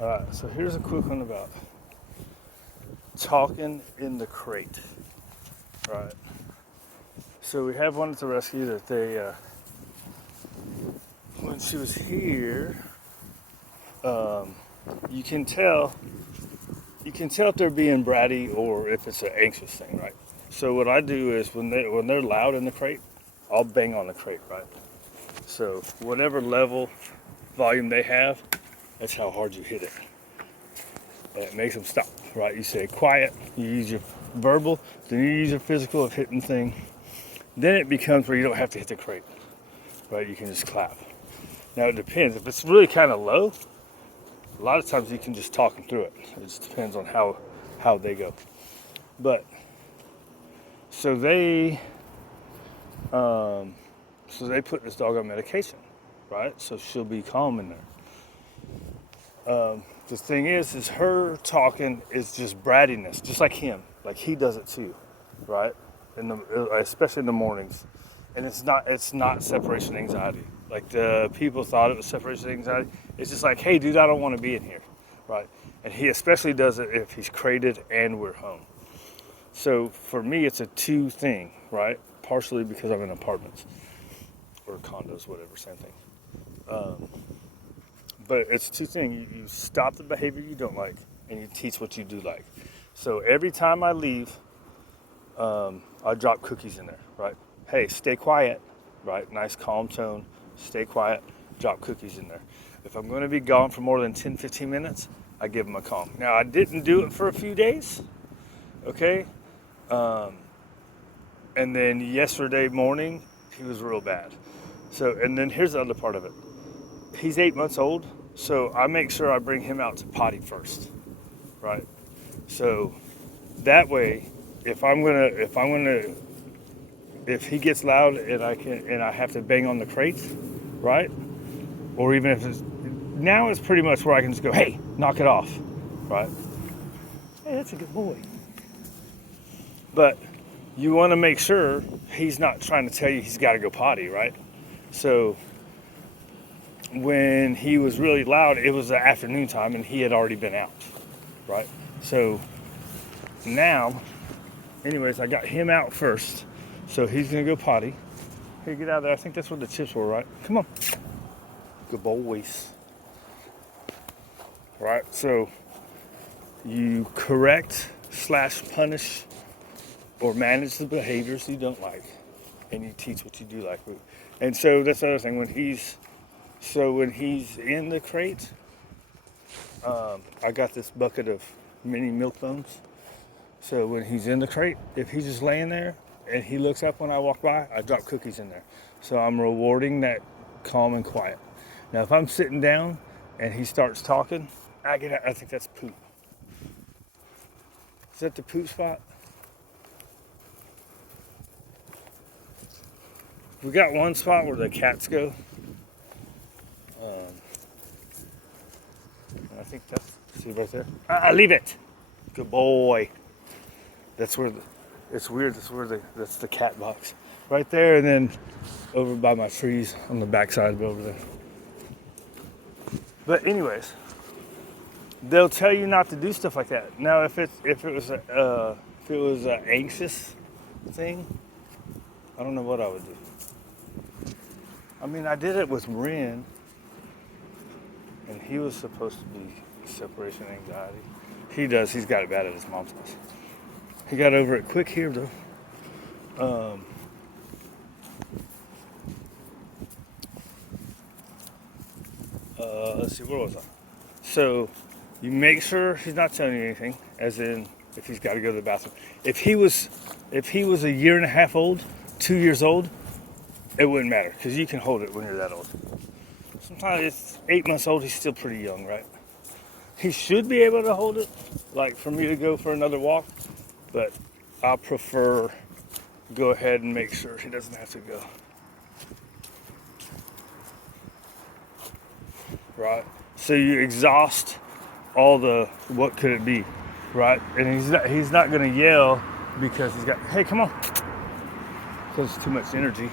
All right, so here's a quick one about talking in the crate. Right. So we have one at the rescue that when she was here, you can tell if they're being bratty or if it's an anxious thing, right? So what I do is when they're loud in the crate, I'll bang on the crate, right? So whatever level volume they have, that's how hard you hit it. And it makes them stop, right? You say quiet, you use your verbal, then you use your physical of hitting thing. Then it becomes where you don't have to hit the crate, right? You can just clap. Now it depends. If it's really kind of low, a lot of times you can just talk them through it. It just depends on how they go. But so they put this dog on medication, right? So she'll be calm in there. The thing is her talking is just brattiness, just like him. Like he does it too, right? Especially in the mornings. And it's not separation anxiety. Like the people thought it was separation anxiety. It's just like, hey, dude, I don't want to be in here, right? And he especially does it if he's crated and we're home. So for me, it's a two thing, right? Partially because I'm in apartments or condos, whatever, same thing. But it's two things. You stop the behavior you don't like, and you teach what you do like. So every time I leave, I drop cookies in there, right? Hey, stay quiet, right? Nice calm tone, stay quiet, drop cookies in there. If I'm going to be gone for more than 10, 15 minutes, I give them a calm. Now, I didn't do it for a few days, okay? And then yesterday morning, he was real bad. So, and then here's the other part of it. He's 8 months old, so I make sure I bring him out to potty first, right? So that way, if he gets loud and I have to bang on the crates, right? Or even if now it's pretty much where I can just go, hey, knock it off, right? Hey, that's a good boy. But you want to make sure he's not trying to tell you he's got to go potty, right? So when he was really loud, it was the afternoon time and he had already been out, right? So now, anyways, I got him out first. So he's going to go potty. Here, get out of there. I think that's where the chips were, right? Come on. Good boys. Right? So you correct / punish or manage the behaviors you don't like. And you teach what you do like. And so that's the other thing. When he's in the crate, I got this bucket of mini milk bones. So when he's in the crate, if he's just laying there and he looks up when I walk by, I drop cookies in there. So I'm rewarding that calm and quiet. Now, if I'm sitting down and he starts talking, I think that's poop. Is that the poop spot? We got one spot where the cats go. I think that's, see right there? Leave it. Good boy. That's where it's weird. That's the cat box right there, and then over by my trees on the backside of over there. But anyways, they'll tell you not to do stuff like that. Now, if it was an anxious thing, I don't know what I would do. I mean, I did it with Ren, and he was supposed to be separation anxiety. He's got it bad at his mom's house. He got over it quick here, though. Let's see, where was I? So, you make sure he's not telling you anything, as in if he's got to go to the bathroom. If he was a year and a half old, 2 years old, it wouldn't matter because you can hold it when you're that old. Sometimes it's 8 months old, he's still pretty young, right? He should be able to hold it, like for me to go for another walk, but I prefer go ahead and make sure he doesn't have to go. Right? So you exhaust all the what could it be, right? And he's not gonna yell because he's got, hey, come on, because it's too much energy.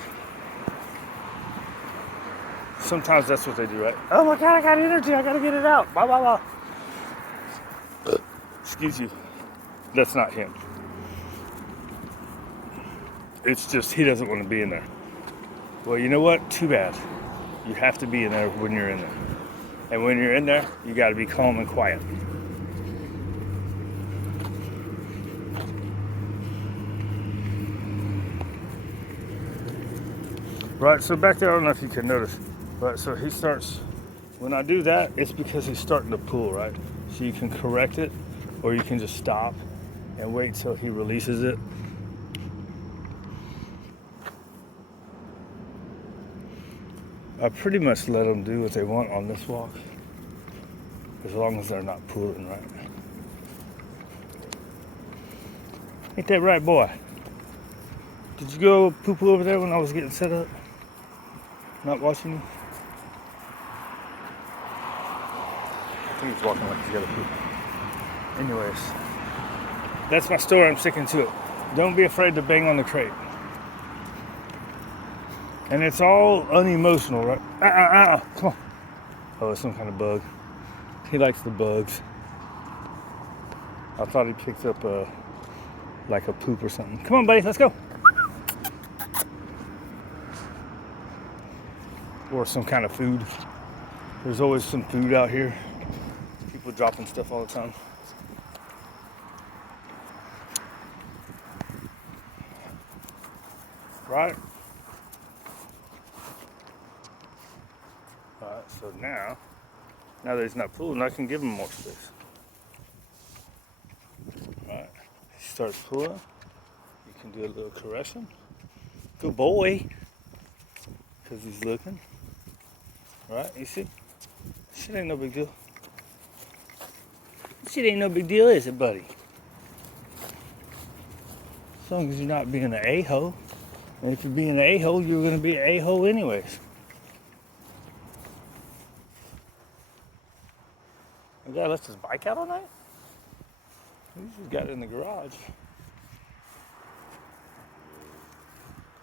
Sometimes that's what they do, right? Oh my God, I got energy, I gotta get it out, blah, blah, blah. excuse you, that's not him. It's just he doesn't want to be in there. Well, you know what? Too bad. You have to be in there when you're in there. And when you're in there, you got to be calm and quiet. Right, so back there, I don't know if you can notice, but so he starts, when I do that, it's because he's starting to pull, right? So you can correct it, or you can just stop and wait till he releases it. I pretty much let them do what they want on this walk, as long as they're not pulling, right? Ain't that right, boy? Did you go poo-poo over there when I was getting set up? Not watching you? I think he's walking like he's got a poop. Anyways, that's my story. I'm sticking to it. Don't be afraid to bang on the crate. And it's all unemotional, right? Come on. Oh, it's some kind of bug. He likes the bugs. I thought he picked up like a poop or something. Come on, buddy, let's go. Or some kind of food. There's always some food out here. People dropping stuff all the time. Right? Alright, so now that he's not pulling, I can give him more space. Alright, he starts pulling. You can do a little correction. Good boy. Because he's looking. Right, you see? Shit ain't no big deal. Shit ain't no big deal, is it, buddy? As long as you're not being an a-hole. And if you're being an a-hole, you're going to be an a-hole anyways. The guy left his bike out all night? He just got it in the garage.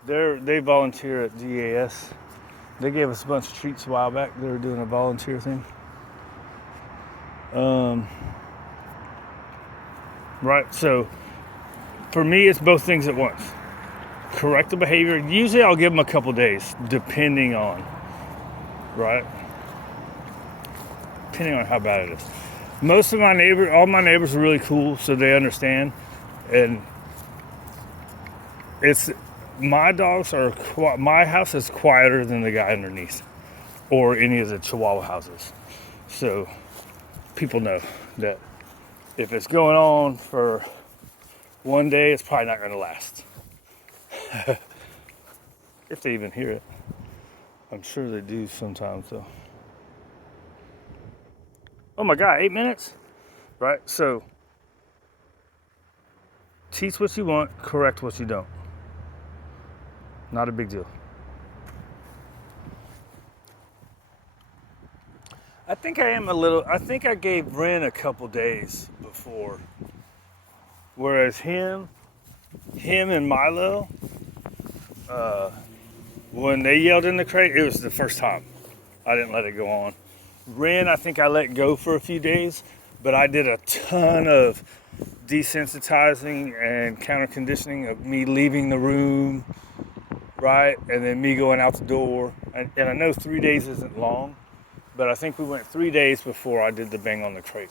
They volunteer at DAS. They gave us a bunch of treats a while back. They were doing a volunteer thing. Right, so for me, it's both things at once. Correct the behavior. Usually I'll give them a couple days, depending on, right? Depending on how bad it is. Most of all my neighbors are really cool, so they understand. And my house is quieter than the guy underneath, or any of the Chihuahua houses. So people know that if it's going on for one day, it's probably not going to last. If they even hear it. I'm sure they do sometimes, though. Oh my God, 8 minutes? Right, so teach what you want, correct what you don't. Not a big deal. I think I gave Ren a couple days before. Whereas him and Milo, when they yelled in the crate, it was the first time. I didn't let it go on. Ren, I think I let go for a few days, but I did a ton of desensitizing and counter conditioning of me leaving the room, right? And then me going out the door. And I know 3 days isn't long, but I think we went 3 days before I did the bang on the crate.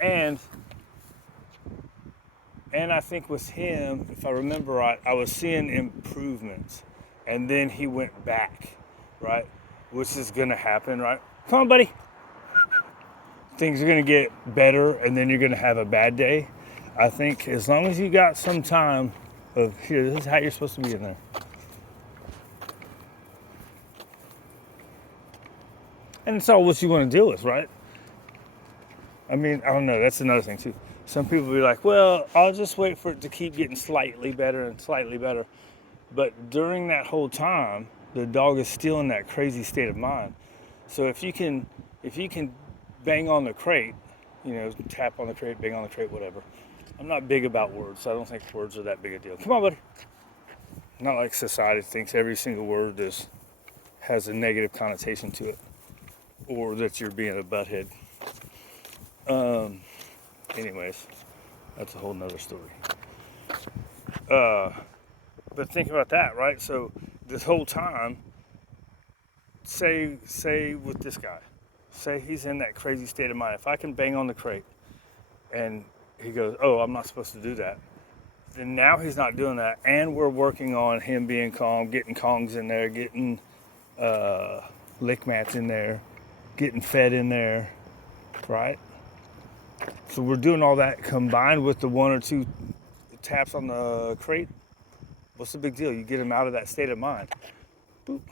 And I think with him, if I remember right, I was seeing improvements. And then he went back, right? Which is going to happen, right? Come on, buddy. Things are going to get better, and then you're going to have a bad day. I think as long as you got some time of, here, this is how you're supposed to be in there. And it's all what you want to deal with, right? I mean, I don't know. That's another thing, too. Some people will be like, well, I'll just wait for it to keep getting slightly better and slightly better. But during that whole time, the dog is still in that crazy state of mind. So if you can bang on the crate, tap on the crate, bang on the crate, whatever. I'm not big about words, so I don't think words are that big a deal. Come on, buddy. Not like society thinks every single word has a negative connotation to it, or that you're being a butthead. Anyways, that's a whole nother story. But think about that, right? So this whole time, say with this guy, say he's in that crazy state of mind. If I can bang on the crate and he goes, oh, I'm not supposed to do that, then now he's not doing that, and we're working on him being calm, getting Kongs in there, getting lick mats in there, getting fed in there, right? So we're doing all that combined with the 1 or 2 taps on the crate. What's the big deal? You get him out of that state of mind. Boop.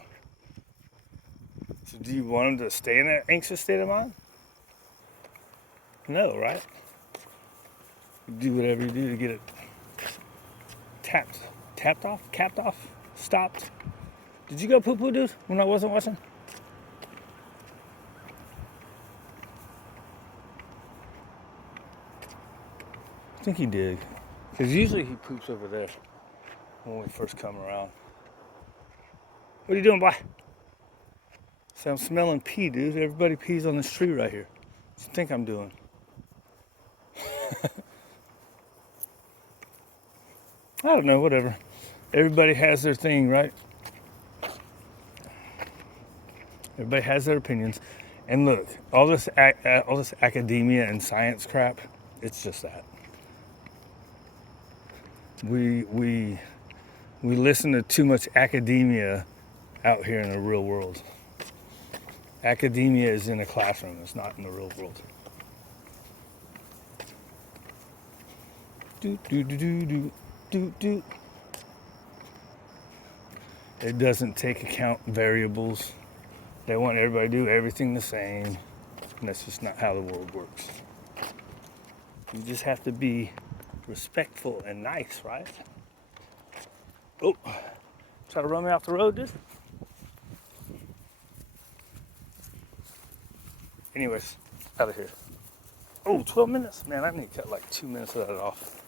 So do you want him to stay in that anxious state of mind? No, right? You do whatever you do to get it tapped off, capped off, stopped. Did you go poo-poo, dude, when I wasn't watching? I think he did. Because usually he poops over there when we first come around. What are you doing, boy? So I'm smelling pee, dude. Everybody pees on this tree right here. What do you think I'm doing? I don't know, whatever. Everybody has their thing, right? Everybody has their opinions. And look, all this academia and science crap, it's just that. We listen to too much academia out here in the real world. Academia is in a classroom, it's not in the real world. It doesn't take account variables. They want everybody to do everything the same, and that's just not how the world works. You just have to be respectful and nice, right? Oh, try to run me off the road, dude. Anyways, out of here. Oh, 12 minutes? Man, I need to cut like 2 minutes of that off.